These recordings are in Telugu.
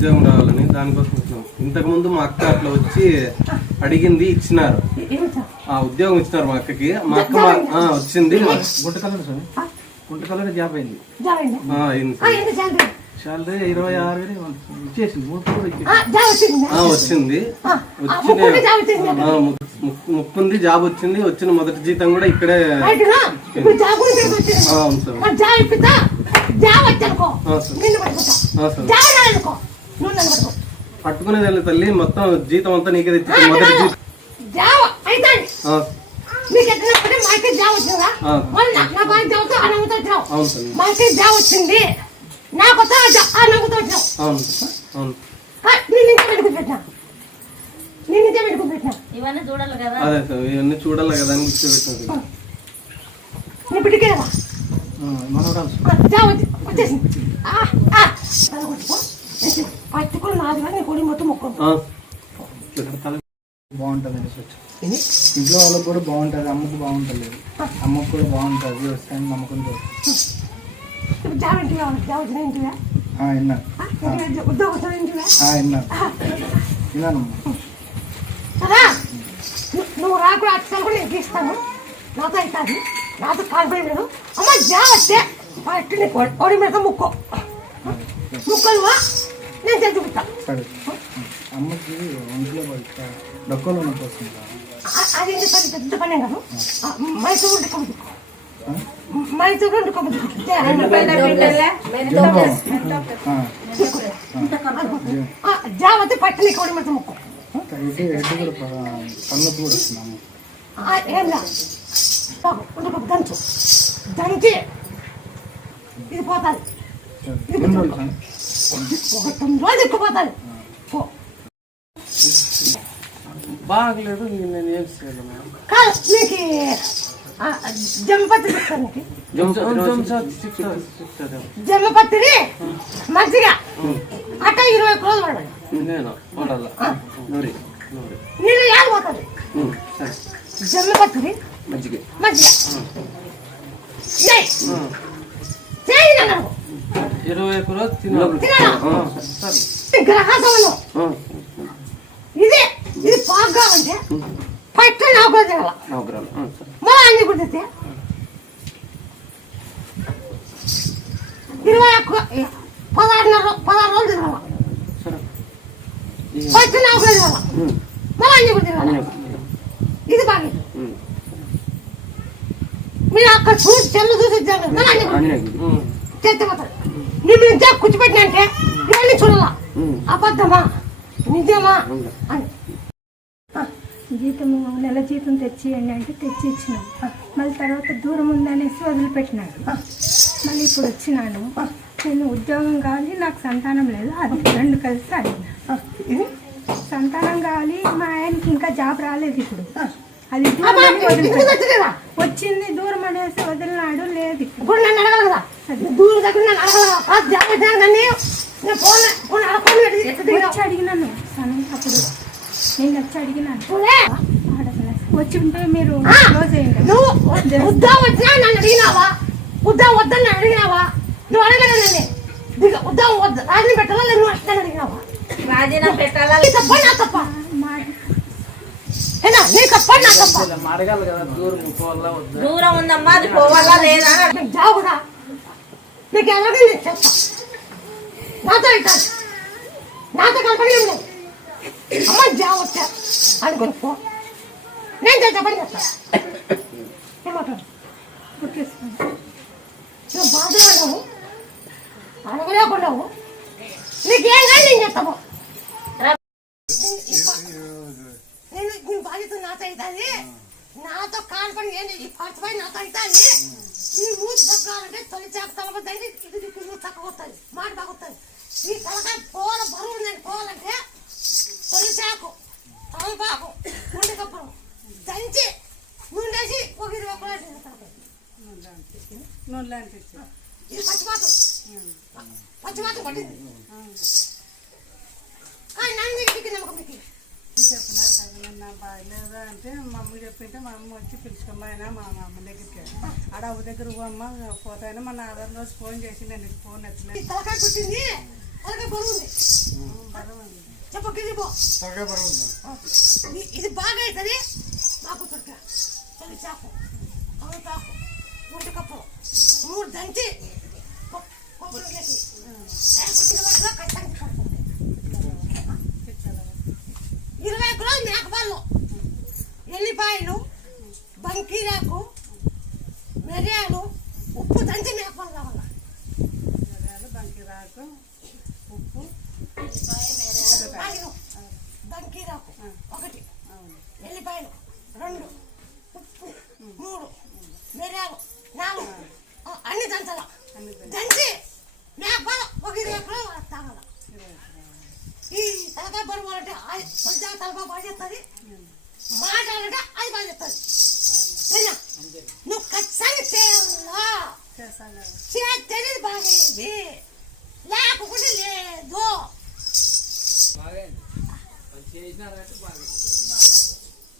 ఉద్యోగం రావాలని దానికోసం వచ్చినాం. ఇంతకు ముందు మా అక్క అట్లా వచ్చి అడిగింది ఇచ్చినారు. ఆ ఉద్యోగం ఇచ్చినారు మా అక్కకి. మా అక్క మా- వచ్చింది. మా- గుంట కలర్ సార్. గుంట కలర్ జాబ్ అయింది. ఆ, అయింది. సార్. శాలరీ? ఇరవై ఆరు వేలు ఇచ్చేసింది. వచ్చింది? వచ్చి ఆ, ము- ము- ముక్కుంది జాబ్ వచ్చింది. వచ్చిన మొదటి జీతం కూడా ఇక్కడే ఆ, అవును సార్. పట్టుకునేది వెళ్ళి తల్లి మొత్తం జీతం అంతా నీకే తెచ్చి మొదటి జీతం. వచ్చింది? నాకు ఇవన్నీ చూడాలి కదా. అదే సార్ ఇవన్నీ చూడాలి కదా అని కూర్చోబెట్టాను నీ పట్టుకుని నాది కానీ కొడి మొత్తం మొక్కు ఆ, బాగుంటుంది అనేసి వచ్చి ఇంట్లో వాళ్ళకి కూడా బాగుంటుంది అమ్మకు బాగుంటుంది. అమ్మకు కూడా బాగుంటుంది వస్తాయని నమ్మకంతో ఇప్పుడు జాబ్ ఇంటికి కావాలి జాబ్ వచ్చిన ఇంటివా ఆ, విన్నా. ఉద్యోగం వచ్చిన ఇంటివా ఆ, విన్నా. విన్నానమ్మా. కదా ను- నువ్వు రాకుండా అక్షరాలు కూడా నేను తీస్తాను. నాతో అవుతుంది నాతో కాన్ఫిడెంట్ అమ్మ జాబ్ వస్తే పట్టు నీ కొడి కొడి మీద ముక్కో. ముక్కలు నేను చేసి చూపిస్తా. అమ్మకి ఒంట్లో బయట డొక్కలు ఉన్న కోసం అ- అది పని పెద్ద పని కాదు. మైసూరు కబుద్ది మైసూరు కబుద్ది జాబ్. వస్తే పట్టు నీ కొడి మీద ముక్కో. హెడ్ కూడా వస్తున్నాము ఏం దంచు. దంచి. ఇది పోతుంది. ఎన్ని రోజులు సార్? ఒక తొమ్మిది రోజులు ఎక్కుపోతుంది పో బాగలేదు నేను ఏం చేయలేను కాదు నీకు ఆ, జమ్మపత్రి చెప్తాను నీకు జమ్మపత్రి మంచిగా అట్ట ఇరవై ఒక్క రోజులు పడాలి నేను వాడాల నూరి నూరి నీళ్ళు యాలు పోతుంది ఉమ్, సరే జమ్మపత్రి మంచిగా మంచిగా ఏయ్, చేయి నన్ను ఇరవై ఒక్క రోజు తినాలి ఇది ఇది పాగ్గా అంటే పట్టు నాకు కూడా తినాల మళ్ళీ అన్ని తెస్తే ఇరవై ఒక్క పదహారున్నర పదహారు రోజులు తినాల. పట్టు నాకు కూడా తినాల మళ్ళీ అన్ని ఇది బాగా. మీరు అక్కడ చూసి చెల్లు చూసి ఇచ్చారు. మళ్ళీ అన్ని కూడా అన్నీ ఉమ్, చేతిపోతారు నేను ఇంతే కూర్చోబెట్టినంటే ఇవన్నీ చూడాల. అబద్ధమా? నిజమా? అని. జీతం నెల జీతం తెచ్చియండి అంటే తెచ్చి ఇచ్చినాం మళ్ళీ తర్వాత దూరం ఉందనేసి వదిలిపెట్టినాడు మళ్ళీ ఇప్పుడు వచ్చినాను. నేను ఉద్యోగం కావాలి నాకు సంతానం లేదు అది రెండు కలిసి అడిగిన ఇది సంతానం కావాలి మా ఆయనకి ఇంకా జాబ్ రాలేదు ఇప్పుడు. అది దూరం అని. వచ్చిందా దూరం అనేసి వదిలినాడు లేదు ఇప్పుడు. నన్ను దూరం దగ్గర నన్ను అడగల కదా కాదు జాబ్ నేను ఫోన్ ఫోన్ అడగకుండా వచ్చి అడిగినాను సన్ అప్పుడు నేను వచ్చి అడిగినాను వచ్చి ఉంటే మీరు క్లోజ్ అయ్యింది నువ్వు ఉద్యోగం వచ్చినా నన్ను అడిగినావా ఉద్యోగం వద్దని అడిగినావా నువ్వు అడగలేదు నన్ను దిగ ఉద్యోగం వద్దు రాజీని పెట్టాలా లేదు నువ్వు అట్లా అడిగినావా పెట్టాలా తప్ప నా తప్ప దూరం ఉందమ్మా అది పోవాలా లేదా నీకు నీకు నేను చెప్తా. నాతో అవుతాను నాతో కలపడి ఉంది అమ్మ జాబ్ వచ్చా. అనుకుని పో. నేను చేసే పని చేస్తా. ఏమంటాడు పుట్టిస్తాను నువ్వు బాధలో ఉన్నావు. అడగలేకున్నావు నీకేం కానీ నేను చెప్తాము నేను బాధ్యత నాతో అవుతుంది నాతో కాల్పని ఏంటి ఈ పడిపోయి నాతో అవుతుంది ఈ ఊసి పక్కాలంటే తొలి చాకు తలపద్దండి ఇది దిక్కు నువ్వు చక్కగా వస్తుంది మాట బాగుతుంది ఈ తలకాయ పోల బరువు ఉందండి పోవాలంటే తొలి చాకు తలపాకు గుండె కప్పడం దంచి నుండేసి ఒక ఇరవై ఒకటి తలకాయ ఇది పచ్చిపాతం పచ్చిపాతం పట్టింది. కానీ నన్ను ఇంటికి నమ్మకం మీకు చెప్పినా తగిన బాగలేదు అంటే మా అమ్మ చెప్పింటే మా అమ్మ వచ్చి పిలుచుకోమైనా మా అమ్మ దగ్గరికి ఆడ అవ్వ దగ్గర అమ్మ పోతాయని మన ఆధార్ రోజు ఫోన్ చేసి నేను నీకు ఫోన్ బరువు ఇది- బాగా అవుతుంది మాకు దొరక తొలి చాకు తొలి తాకు ఒంటి కప్పు మూడు దంచి కొ- కొబ్బరిలోకి ఇరవై కిలోలు మేకపాలు ఎల్లిపాయలు బంకీరాకు మిరియాలు ఉప్పు దంచి మేకపాలు కావాలి? బంకిరాకు ఉప్పు బంకీరాకు ఒకటి ఎల్లిపాయలు రెండు ఉప్పు మూడు మిరియాలు నాలుగు అన్ని దంచాల. దంచి. మేకపాలు ఒక ఇరవై కిలోలు తాగాల ఈ తలకాయ బరువు అంటే కొంచెం తలకాయ బాగా చేస్తుంది మాట్లాడాలంటే అది బాగా చేస్తుంది? నువ్వు ఖచ్చితంగా చేయాలా చేస్తాను బాగైంది లేకపోతే లేదు. చేసినారంటే బాగా.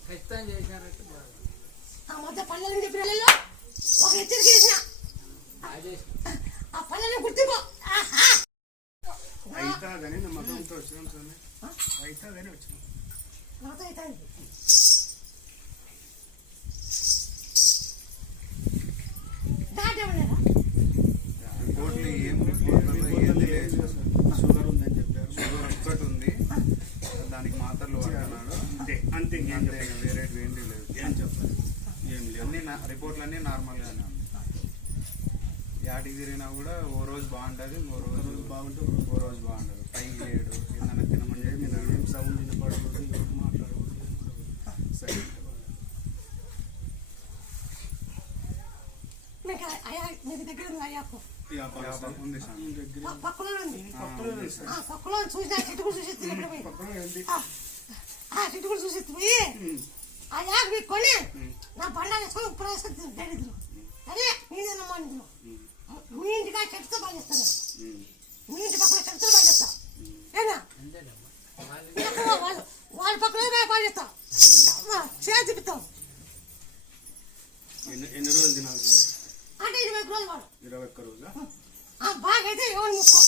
ఖచ్చితంగా చేసినారంటే బాగా. ఆ మధ్య పల్లెలు చెప్పిన వాళ్ళలో ఒక హెచ్చరిక చేసిన. నమ్మకంతో వచ్చినాం స్వామి. అవుతుందని వచ్చినాం. నాతో షుగర్ ఉందని చెప్పారు. షుగర్ ఒక్కటి ఉంది. దానికి మాత్రలు వాడుతున్నాడు. అంతే వేరే ఏంటి లేదు ఏం చెప్పారు ఏం లేవు. అన్ని నా- రిపోర్ట్లు అన్ని నార్మల్ గానే ఉన్నాయి యాటికి తిరిగినా కూడా ఓ రోజు బాగుంటది ఒక రోజు రోజు బాగుంటే ఓ రోజు బాగుంటది. పైకి లేడు. ఏదైనా తినమని చెప్పి తినడు. ఏం సౌండ్ వినపడకూడదు ఎవరు మాట్లాడకూడదు సరే. మీకు అయ్యా మీకు దగ్గర ఉంది అయ్యాకు వ్యాపారం ఉంది. సార్ దగ్గర ప- పక్కలో ఉంది. పక్కలో ఉంది. సార్. ఆ పక్కలో చూసి ఆ చెట్టు కూడా చూసి చెట్టు కూడా చూసి పోయి ఆ యాక్ మీకు కొని. నా బండ వేసుకొని ఉప్పు వేసుకొని డైరీదులు అదే నేనే మీ ఇంటికి చెట్టుతో బాగా చేస్తాను మీ ఇంటి పక్కన చెట్టుతో బాగా చేస్తా. ఏనా ఎక్కడ వాళ్ళు వాళ్ళ పక్కన చేసి చూపిస్తాం ఎన్ని ఎన్ని రోజులు తినాలి సార్? అంటే ఇరవై రోజులు వాడు. ఇరవై ఒక్క రోజా ఆ బాగా అయితే ఎవరు ముక్కో.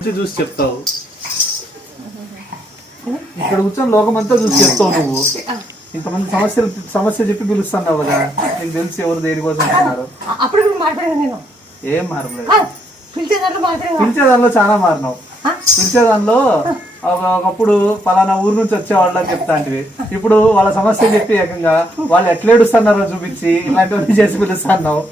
వచ్చి చూసి చెప్తావు. ఇక్కడ కూర్చొని లోకమంతా చూసి చెప్తావు నువ్వు. ఇంతమంది సమస్యలు సమస్య చెప్పి పిలుస్తున్నావు కదా. నీకు తెలిసి ఎవరు దేనికోసం అంటున్నారు? ఆ- అప్పుడు మాట్లాడాను నేను. ఏం మారలేదు. పిలిచే దాంట్లో చాలా మారినావు. పిలిచే దానిలో ఒక- ఒకప్పుడు పలానా ఊరు నుంచి వచ్చేవాళ్ళు అని చెప్తాంటివి. ఇప్పుడు వాళ్ళ సమస్య చెప్పి ఏకంగా వాళ్ళు ఎట్లా ఏడుస్తున్నారో చూపించి ఇలాంటివన్నీ చేసి పిలుస్తున్నావు.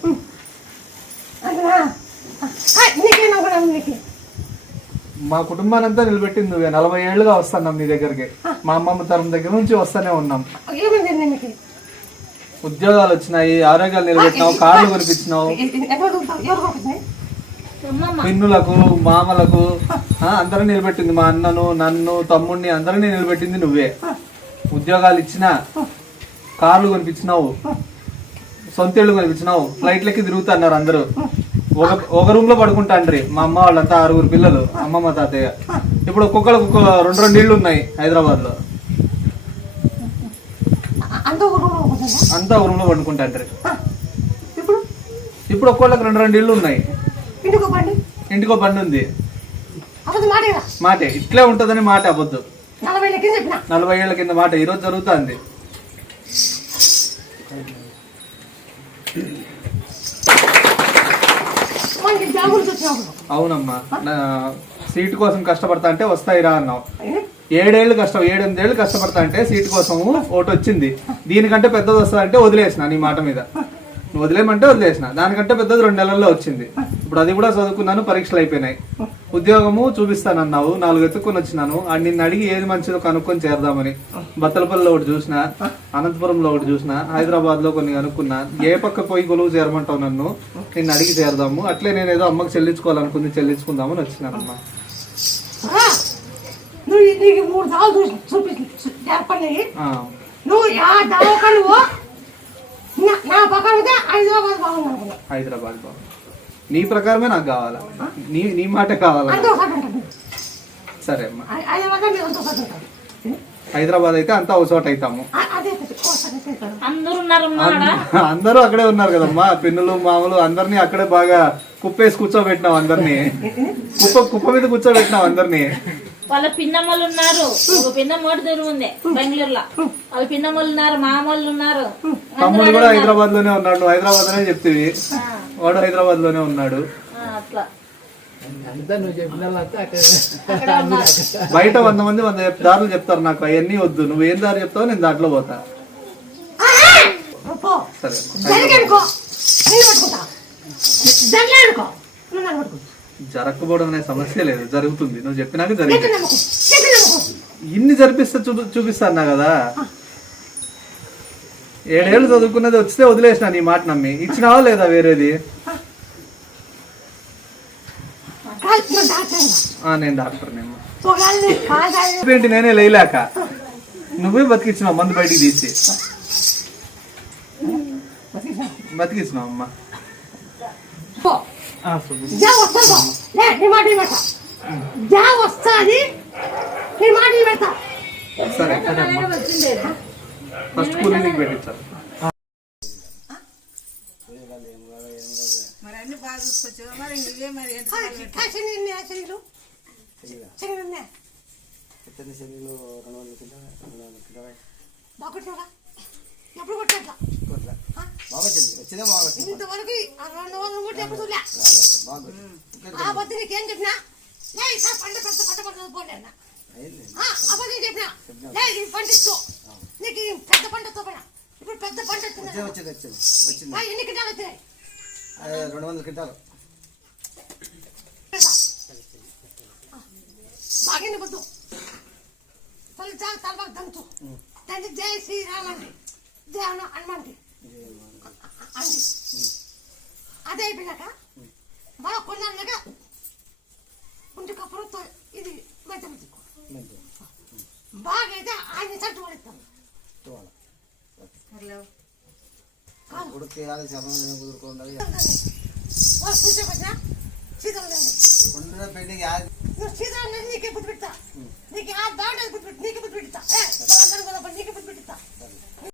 మా కుటుంబాన్ని అంతా నిలబెట్టింది నువ్వే. నలభై ఏళ్ళుగా వస్తున్నాం నీ దగ్గరికి. మా అమ్మమ్మ తరం దగ్గర నుంచి వస్తూనే ఉన్నాం. ఉద్యోగాలు వచ్చినాయి ఆరోగ్యాలు నిలబెట్టినావు కార్లు కొనిపించినావు ఎవరు కొడుకుతావు? ఎవరు కొడుకుతున్నాయి పిన్నులకు మామలకు ఆ, అందరిని నిలబెట్టింది మా అన్నను నన్ను తమ్ముడిని అందరినీ నిలబెట్టింది నువ్వే. ఉద్యోగాలు ఇచ్చినా కార్లు కొనిపించినావు సొంత ఇళ్ళు కొనిపించినావు ఫ్లైట్లకి తిరుగుతున్నారు అందరూ. ఒక ఒక రూమ్లో పడుకుంటాండ్రి మా అమ్మ వాళ్ళంతా ఆరుగురు పిల్లలు అమ్మమ్మ తాతయ్య. ఇప్పుడు ఒక్కొక్కరికి ఒక్కొక్క రెండు రెండు ఇళ్ళు ఉన్నాయి హైదరాబాద్లో అంత ఒక రూమ్ కొడుకుంటుందా అంతా ఒక రూమ్లో పడుకుంటాండ్రి ఇప్పుడు? ఇప్పుడు ఒక్కొక్కరికి రెండు రెండు ఇళ్ళు ఉన్నాయి. ఇంటికి బండి. ఉంది. అబద్ధం మాటేరా? మాటే. ఇట్లే ఉంటదని మాట అబద్ధం. నలభై లెక్క చెప్పిన? నలభై ఏళ్ళ కింద మాట. ఈరోజు జరుగుతుంది. అవునమ్మా. సీటు కోసం కష్టపడతా అంటే వస్తాయిరా అన్నావు. ఏడేళ్ళు కష్టం ఏడెనిమిదేళ్ళు కష్టపడతా అంటే సీటు కోసం ఒకటి వచ్చింది దీనికంటే పెద్దది వస్తా అంటే వదిలేసిన నీ మాట మీద. నువ్వు వదిలేయమంటే వదిలేసిన. దానికంటే పెద్దది రెండు నెలల్లో వచ్చింది. ఇప్పుడు అది కూడా చదువుకున్నాను పరీక్షలు అయిపోయినాయి. ఉద్యోగము చూపిస్తానన్నావు నాలుగు ఎత్తుకొని వచ్చినాను. ఆ నిన్ను అడిగి ఏది మంచిదో కనుక్కొని చేరదామని. బత్తలపల్లిలో ఒకటి చూసిన అనంతపురంలో ఒకటి చూసిన హైదరాబాద్లో కొన్ని కనుక్కున్నా ఏ పక్క పోయి కొలువు చేరమంటావు నన్ను? నిన్ను అడిగి చేరదాము. అట్లే నేను ఏదో అమ్మకి చెల్లించుకోవాలనుకుంది చెల్లించుకుందామని వచ్చినానమ్మా. నువ్వు మూడు చూసి చూపి నువ్వు? నా- హైదరాబాద్ బాగుంది హైదరాబాద్ నీ ప్రకారమే నాకు కావాలా? నీ నీ మాట కావాలా? సరే అమ్మా. హైదరాబాద్ అయితే అంతా ఒక చోట అవుతాము. అందరు ఉన్నారు అన్- అందరూ అక్కడే ఉన్నారు కదమ్మా. పిన్నులు మామలు అందరినీ అక్కడే బాగా కుప్పేసి కూర్చోబెట్టినావు అందరినీ. కుప్ప కుప్ప మీద కూర్చోబెట్టినావు అందరినీ. వాళ్ళ పిన్నమ్మలు ఉన్నారు. ఒక పిన్నమ్మోటి దూరం ఉంది బెంగళూరులో. వాళ్ళ పిన్నమ్మలు ఉన్నారు మామూలు ఉన్నారు. తమ్ముడు కూడా హైదరాబాద్లోనే ఉన్నాడు. నువ్వు హైదరాబాద్లోనే చెప్తివి వాడు హైదరాబాద్లోనే ఉన్నాడు అట్లా. బయట వంద మంది వంద దారులు చెప్తారు నాకు అవన్నీ వద్దు. నువ్వు ఏం దారి చెప్తావో నేను దాంట్లో పోతా. సరే. జరగకపోవడం అనే సమస్య లేదు జరుగుతుంది. నువ్వు చెప్పినాక జరిగింది. ఇన్ని జరిపిస్తే చూపి చూపిస్తాను కదా? ఏడేళ్ళు చదువుకున్నది వస్తే వదిలేసిన నీ మాట నమ్మి. ఇచ్చినావా లేదా వేరేది? నేను డాక్టర్ ఏంటి నేనే లేలేక నువ్వే బతికిచ్చినావు మందు బయటికి తీసి. బతికిచ్చినావు? అమ్మా. జా వస్తా లే నీ మాట పెడతా జా వస్తాది. నీ మాట పెడతా సరే ఫస్ట్ కూలీ నీకు పెట్టించాలి మరి అన్ని బాగా చూసుకొచ్చావు మరి ఇవే మరి ఎంత శరీరం శరీరం బాగుంటావా ఎప్పుడు కొట్టట్లా ఇంతవరకు రెండు వందలు కూడా ఎప్పుడు చూడలే ఆ పొద్దు నీకేం చెప్పినా? పంట పెద్ద పంట పంట పోలే అన్న. అబద్ధం చెప్పినా? ఇది పండిస్తూ. నీకు ఈ పెద్ద పంటతో పడ ఇప్పుడు పెద్ద పంట ఎన్ని కింటాలు వచ్చినాయి? రెండు వందల క్వింటాలు. బాగా పొద్దు తల్లి చాలా తలబాగా దంచు తండ్రి జై శ్రీరామ్ అండి. దేవన అనమండి అంది అదే అయిపోయినాక మళ్ళా కొన్నాక ఉంటుకప్పుడు ఇది మెత్త మెత్తుకో బాగా అయితే ఆయన చట్టు పడేస్తాం. హలో. ఉడికేయాలి సమయం కుదురుకోండి కూర్చోకొచ్చినా శీతల పెట్టి నువ్వు శీతల నీకే గుర్తుపెడతా నీకు ఆ దాంట్లో గుర్తుపెట్టి నీకే గుర్తుపెడతా నీకే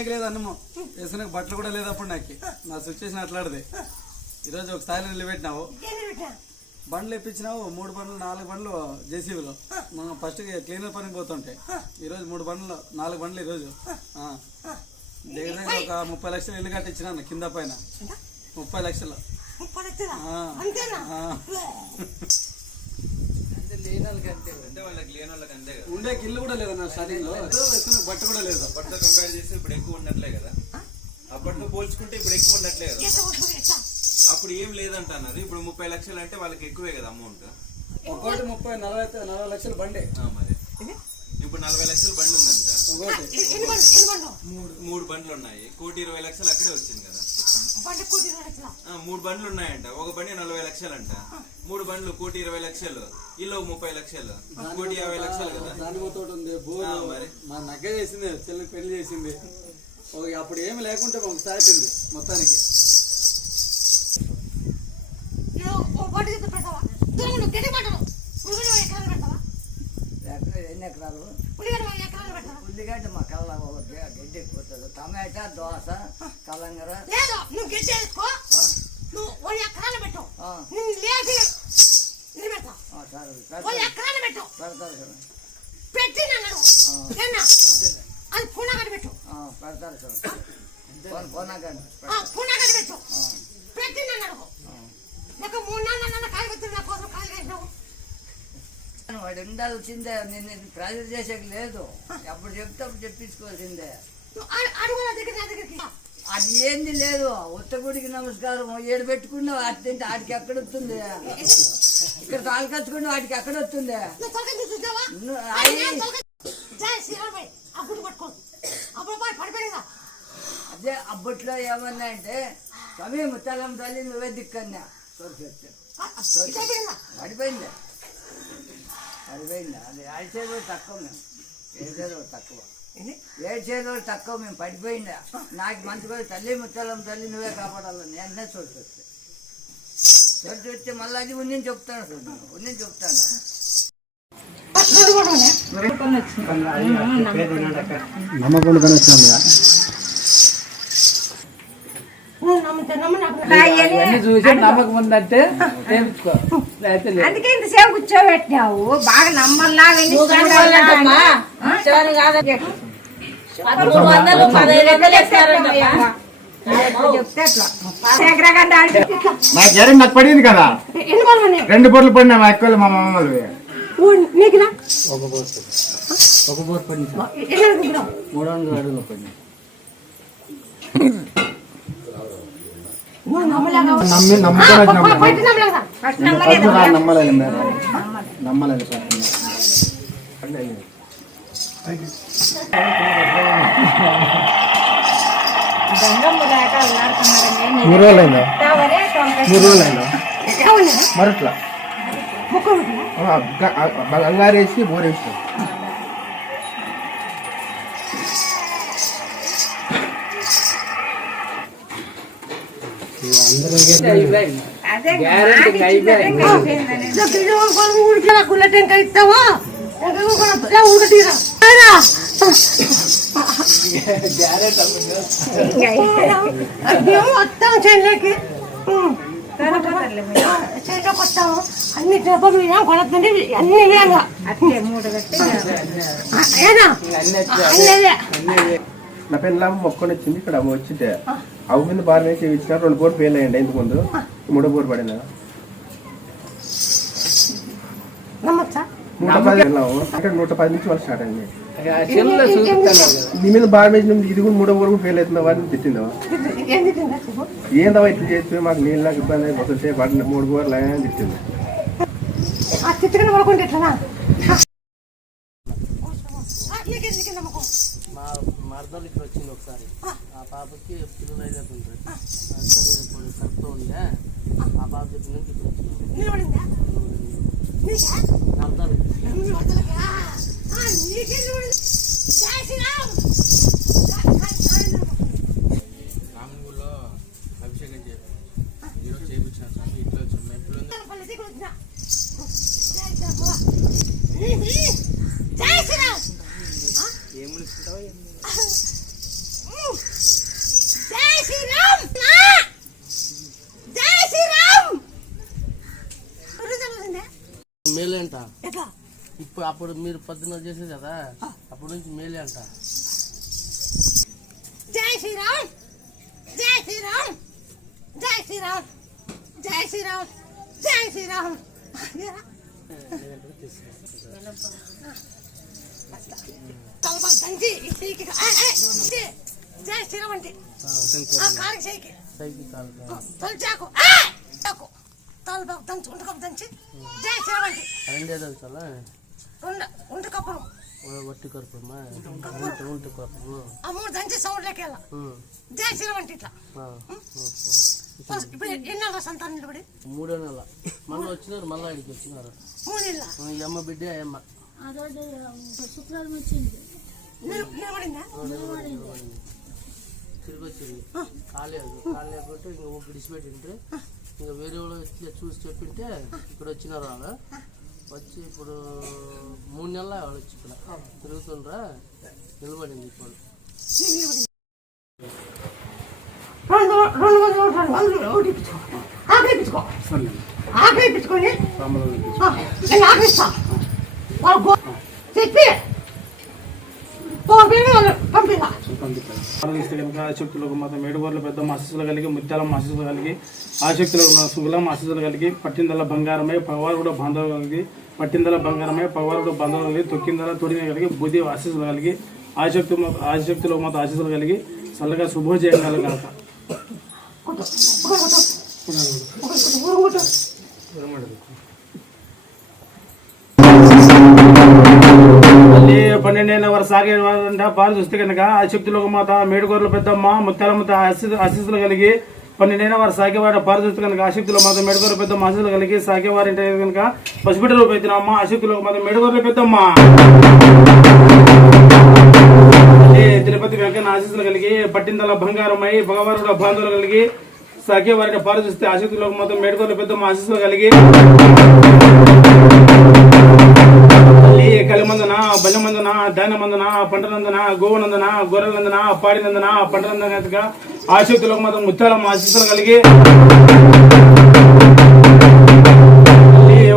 తినేకి లేదు అన్నము. వేసుకునే బట్టలు కూడా లేదు అప్పుడు నాకు. నా సిచ్యువేషన్ అట్లాడితే ఈరోజు ఒక స్థాయిలో నిలబెట్టినావు. బండ్లు ఇప్పించినావు మూడు బండ్లు నాలుగు బండ్లు జేసీబీలో. మనం ఫస్ట్ క్లీనర్ పనికి పోతుంటే. ఈరోజు మూడు బండ్లు నాలుగు బండ్లు ఈరోజు. దగ్గర దగ్గర ఒక ముప్పై లక్షలు ఇల్లు కట్టించినాను కింద పైన. ముప్పై లక్షలు. ఉండే ఇల్లు కూడా లేదు నా స్టార్టింగ్లో. బట్ట కూడా లేదు. అప్పట్లో కంపేర్ చేస్తే ఇప్పుడు ఎక్కువ ఉండట్లే కదా. అప్పట్లో పోల్చుకుంటే ఇప్పుడు ఎక్కువ ఉండట్లే కదా. అప్పుడు ఏం లేదంటున్నారు. ఇప్పుడు ముప్పై లక్షలు అంటే వాళ్ళకి ఎక్కువే కదా అమౌంట్. ఒక్కోటి ముప్పై నలభై నలభై లక్షలు బండే. మరి. ఇప్పుడు నలభై లక్షలు బండి ఉందంట. మూడు బండ్లు ఉన్నాయి. కోటి ఇరవై లక్షలు అక్కడే వచ్చింది మూడు బండ్లు ఉన్నాయంట. ఒక బండి నలభై లక్షలంట. మూడు బండ్లు కోటి ఇరవై లక్షలు. ఇల్లు ముప్పై లక్షలు. కోటి యాభై లక్షలు కదా. ఉంది. మరి. మా నగ్గ చేసింది చెల్లికి పెళ్ళి చేసింది. అప్పుడు ఏమి లేకుంటే మాకు సాగింది మొత్తానికి. ఎన్ని ఎకరాలు? ఇది గడ్డ మా కళ్ళ గడ్డి ఎక్కుతుంది టమాటా దోశ కలంగర లేదు నువ్వు గడ్డి ఎక్కువ నువ్వు ఒక ఎకరాలు పెట్టు నేను లేచి నిలబెడతా ఒక ఎకరాలు పెట్టు పెట్టి నన్ను అది పూనాగడ్డ పెట్టు పెడతారు సార్ పూనాగడ్డ పూనాగడ్డ పెట్టు పెట్టి నన్ను నాకు మూడు నాలుగు నెలల కాయగొత్తు నా కోసం కాయలు వేసినావు వాడు ఉండాల్సిందే నేను ప్రెజర్ చేసేది లేదు. ఎప్పుడు చెప్తే అప్పుడు చెప్పించుకోవాల్సిందే. నువ్వు అడు- అడుగు నా దగ్గర నా దగ్గరికి. అది ఏంది లేదు. ఉత్తగుడికి నమస్కారం. ఏడు పెట్టుకున్నావు అటు తింటే ఆడికి ఎక్కడ వస్తుంది? ఇక్కడ కాలు కచ్చుకుంటే వాటికి ఎక్కడ వస్తుంది? అదే అప్పట్లో ఏమన్నా అంటే స్వామి ముత్తాలం తల్లి నువ్వే దిక్కన్నా. పడిపోయింది. అది ఏడ్చేది తక్కువ మేము. ఏడ్చేది తక్కువ. తక్కువ మేము. పడిపోయిందా. నాకు మంచిగా తల్లి ముత్తాలం తల్లి నువ్వే కాపాడాలని వెంటనే చోటు వస్తే చోటు వస్తే మళ్ళీ అది ఉన్నిని చెప్తాను చూడు ఉన్నిని చెప్తాను. నమ్మకం నువ్వు ఇస్తారంటమ్మా. చెప్తే అట్లా. శేఖరగండ అంటే నాకు పడింది కదా. రెండు బోర్లు పడినా మా అక్కలు మా మామూలు ఒక బోర్ ఒక బోర్ పడింది. మూడు వందల అడుగులు పడింది నువ్వు నమ్మలేక నమ్మి నమ్ముకొని వచ్చినాము బయట నమ్మలేదా ఫస్ట్ ఫస్ట్ రా నమ్మలేదు మేడం నమ్మలేదు గంగమ్మ దాకా అల్లాడుతున్నారని మూడు రోజులు అయిందా చెప్తావనే తొంభై మూడు రోజులు అయిందా అవునా మరట్లా ముక్కు ఉంటుందా? బంగారేసి బోరేసి అదే మాటిచ్చిందే అయిపోయిందని ఇలా బిల్లు కొనుక్కొని ఊరికి రా, గుల్ల టెంకాయ ఇస్తావా? టెంకాయ కొనుక్కొని ఇలా ఊరికటిరా. ఏరా? మేము వస్తాం చెల్లికి చెల్లికి వస్తాము అన్ని డబ్బులు ఏం కొనద్దండి అన్ని ఇవ్వాలి అట్లే మూడు పెట్టి ఏనా అన్నీ నా పెళ్ళాము మొక్కని వచ్చింది ఇక్కడ వచ్చింటే అవి మీద బార్ వేసి ఇచ్చిన రెండు బోర్ ఫెయిల్ అయ్యండి ఇంతకు ముందు. మూడో బోర్ పడిందా? నూట పది ఇక్కడ నూట పది నుంచి వాళ్ళు స్టార్ట్ అయింది. నీ మీద బార్ వేసిన ఇది కూడా మూడో బోర్ కూడా ఫెయిల్ అవుతుందా? వాడిని తిట్టిందా? ఏం తింటుందా చెప్పు ఏందవా ఇట్లా చేస్తే? మాకు నీళ్ళు నాకు ఇబ్బంది అయిపోతుంటే వాడిని మూడు బోర్లు అని తిట్టింది ఆ చిట్టుకుని పడుకుంటే ఎట్లనా నీకేం నీకేం నమ్మకం మా మరదలు ఇక్కడ వచ్చింది ఒకసారి. ఆ. పాపకి పిల్లలు అయినట్టుంది సరే ఇప్పుడు కడుపుతో ఉండే ఆ. పాప చెప్పిన ఇప్పుడు వచ్చింది. నీకా? ఇప్పుడు అప్పుడు మీరు పొద్దున్న చేసేది కదా అప్పటి నుంచి మేలే అంట జై శ్రీరామ్ జై శ్రీరామ్ జై శ్రీరామ్ జై శ్రీరామ్ జై శ్రీరామ్ ఏరా? తలపా తంచి ఈ చెయ్యికి ఆ, ఆ, ఇది. జై శ్రీరామ్ అంటే ఆ కారు చెయ్యికి సైకిల్ కాదు తొలిచాకు చాకు తలపాకు దంచి ఉంటకప్పు దంచి జై శ్రీరామ్ అంటే రెండే తెలుసా ఉండ ఉంటకప్పును వట్టి కరుపమ్మా ఉంట ఉంట కరుపు ఆ మూడు దంచి సౌండ్ లెక్కేలా జై శ్రీరామ్ అంటే ఇట్లా ఇప్పుడు ఎన్నో సంతానం నిలబడి మూడో నెల మళ్ళీ వచ్చినారు మళ్ళీ ఇక్కడికి వచ్చినారు మూడేళ్ళ ఈ అమ్మ బిడ్డ ఆ అమ్మ నిల- నిలబడిందా తిరిగి వచ్చింది కాలేదు కాలేకపోతే ఇంకా ఒక విడిచిపెట్టింటే ఇంకా వేరే వాళ్ళు ఇట్లా చూసి చెప్పింటే ఇక్కడ వచ్చినారు వాళ్ళు వచ్చి ఇప్పుడు మూడు నెలల వాళ్ళు వచ్చి ఇక్కడ. తిరుగుతుండ్రా? నిలబడింది ఇప్పుడు. రెండు రెండు వందలు చెప్పి. పంపిణీ వాళ్ళు పంపిలా కనుక ఆశక్తులకు మాత మేడుగోర్ల పెద్ద ఆశీస్సులు కలిగి ముత్యాల ఆశీస్సులు కలిగి ఆశక్తులకు ఉన్న సుగులం ఆశీస్సులు కలిగి పట్టిందల బంగారమై పగవారుడు బంధువులు కలిగి పట్టిందల బంగారమై పగవారుడు బంధువులు కలిగి తొక్కిందల తొడిని కలిగి బుద్ధి ఆశీస్సులు కలిగి ఆశక్తు ఆశక్తులకు మాత్రం ఆశీస్సులు కలిగి చల్లగా శుభోజయం కలగాక కొట్టు పన్నెండేళ్ళ వారు సాగే వారంట పాలు చూస్తే కనుక ఆ శక్తులకు మాత మేడుగోర్ల పెద్దమ్మ ముత్యాలమ్మత ఆశీస్సులు కలిగి పన్నెండైన వారు సాగేవారు పాలు చూస్తే కనుక ఆశక్తుల మాత మేడుగోర్ల పెద్దమ్మ ఆశీస్సులు కలిగి సాగేవారంటే కనుక పసిబిడ్డ అమ్మ ఆశక్తులకు మాత మేడుగోర్ల పెద్దమ్మ. తిరుపతి వెంకన్న ఆశీస్సులు కలిగి పట్టిందల బంగారమై భగవానుడు బంధువులు కలిగి సాగేవారిని పాలు చూస్తే ఆశక్తులకు మాత మేడుగోర్ల పెద్దమ్మ ఆశీస్సులు కలిగి బలమందన దానమందన పంటనందన గోవనందన గొర్రెలందన పాడినందన పంటనందన ఆశక్తులకు మాత్రం ముత్యాల ఆశీస్సులు కలిగి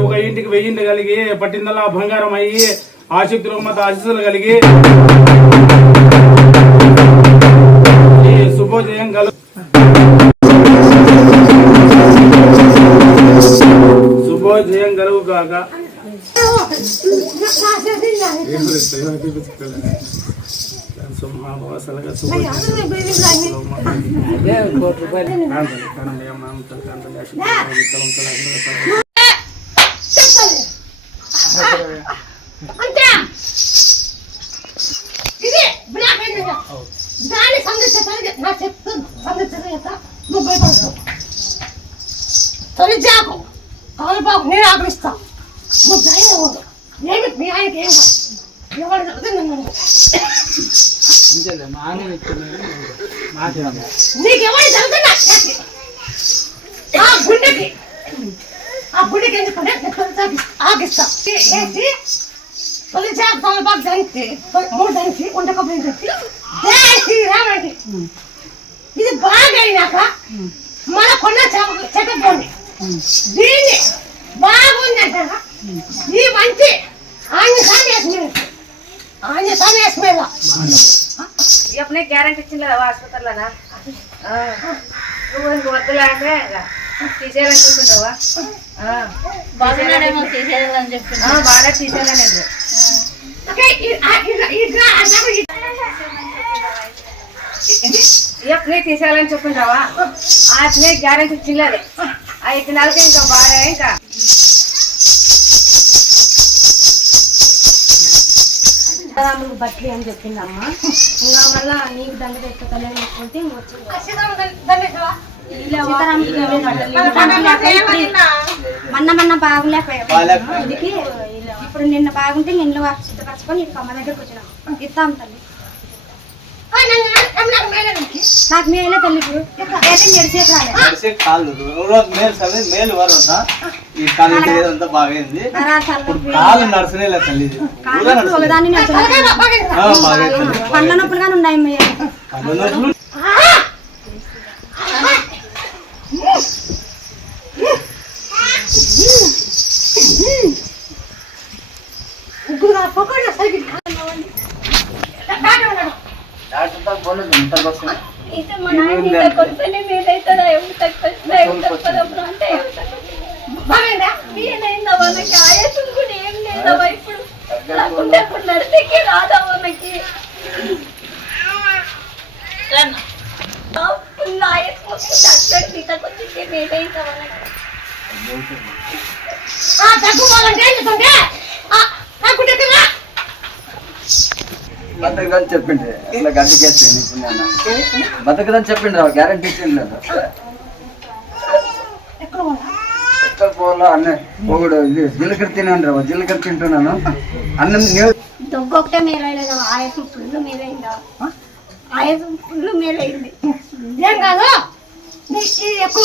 ఒక ఇంటికి వెయ్యింటి కలిగి పట్టిందల బంగారం అయ్యి ఆశక్తులకు మాత్రం ఆశీస్సులు కలిగి ఈ శుభోదయం కలు శుభోదయం కలుగు కాక నా ఇది నా చెప్తు సంధించలేక నువ్వు భయపడతావు తొలి జాకు కాలుపాకు నేను ఆగ్రహిస్తాను నువ్వు ధైర్యం ఉండు ఏమి? మీ ఆయనకి ఏం ఎవరు నన్ను నీకెవరు ఆ గుండెకి. ఆ గుండెకి ఎందుకంటే ఆగిస్తా. తొలి జాకు తలపాకు దంచి మూడు దంచి ఉండకపోయి దంచి జై శ్రీరామండి ఇది బాగా అయినాక మన కొన్న చెట్టపోండి దీన్ని బాగుందంట ఈ మంచి ఆయన ఆయన సానేసి మీద ఎప్పుడే గ్యారంటీ ఇచ్చింది కదా ఆసుపత్రిలోనా నువ్వు ఇంక వద్దులే అంటే తీసేయాలని చెప్పిండవా బాగున్నాడేమో తీసేయాలని చెప్పిండా. బాగా తీసేయాలని ఎప్పుడే తీసేయాలని చెప్పిండావా అట్లే గ్యారంటీ ఇచ్చింది అది. ఆ ఇటు నెలకి ఇంకా బాగా ఇంకా. రాములకు బట్టలు అని చెప్పిందమ్మా ఇంకా మళ్ళా నీకు దండ పెట్టుకోలే అనుకుంటే. మొన్న మొన్న బాగులేకపోయా అందుకే ఇప్పుడు నిన్న బాగుంటే నిన్న సిద్ధపరచుకొని నీకు అమ్మ దగ్గరకు వచ్చినాం ఇస్తాం తల్లి. నాకు మేలే తల్లి ఇప్పుడు. నడిసే కాళ్ళు రోజు మేలు సరే మేలు వరంతా ఈ కాలు ఇదంతా బాగైంది. కాళ్ళు నడుచునే లేదు తల్లి. ఒకదాన్ని. పండ్ల ఉన్నాయి. కళ్ళు నొప్పులు ముగ్గురు ఆ పొగడు సైకిల్ డాక్టర్ పోలేదు ఇంత కోసం అయితే మా నాయన ఇంత కొడుకుని మీదైతుందా ఎవరు తక్కువ ఎవరు తక్కువ అంటే ఎవరు తక్కువ బాగైందా నేనైందా వాళ్ళకి ఆయాసం కూడా ఏం లేదవా ఇప్పుడు లేకుంటే ఇప్పుడు నడిచేకి రాదా వాళ్ళకి ఫుల్ ఆయాసం వస్తుంది అక్కడ నీతకు వచ్చి నేనైందా వాళ్ళకి ఆ తగ్గుకోవాలంటే ఏం చేస్తుంటే నాకు దగ్గర బతకదని చెప్పిండు ఇట్లా గడ్డికేస్తే నేను బతకదని చెప్పిండు రా గ్యారంటీ ఇచ్చిండు ఎక్కడ పోవాలో అన్నీ పోగుడు ఇది జీలకర్ర జీలకర్ర తింటున్నాను. అన్నం నీళ్ళు దొగ్గ ఒకటే మేలైందా ఆయాసం ఫుల్ మేలైందా? ఆయాసం ఫుల్ మేలైంది. ఏం కాదు? నీ ఈ ఎక్కువ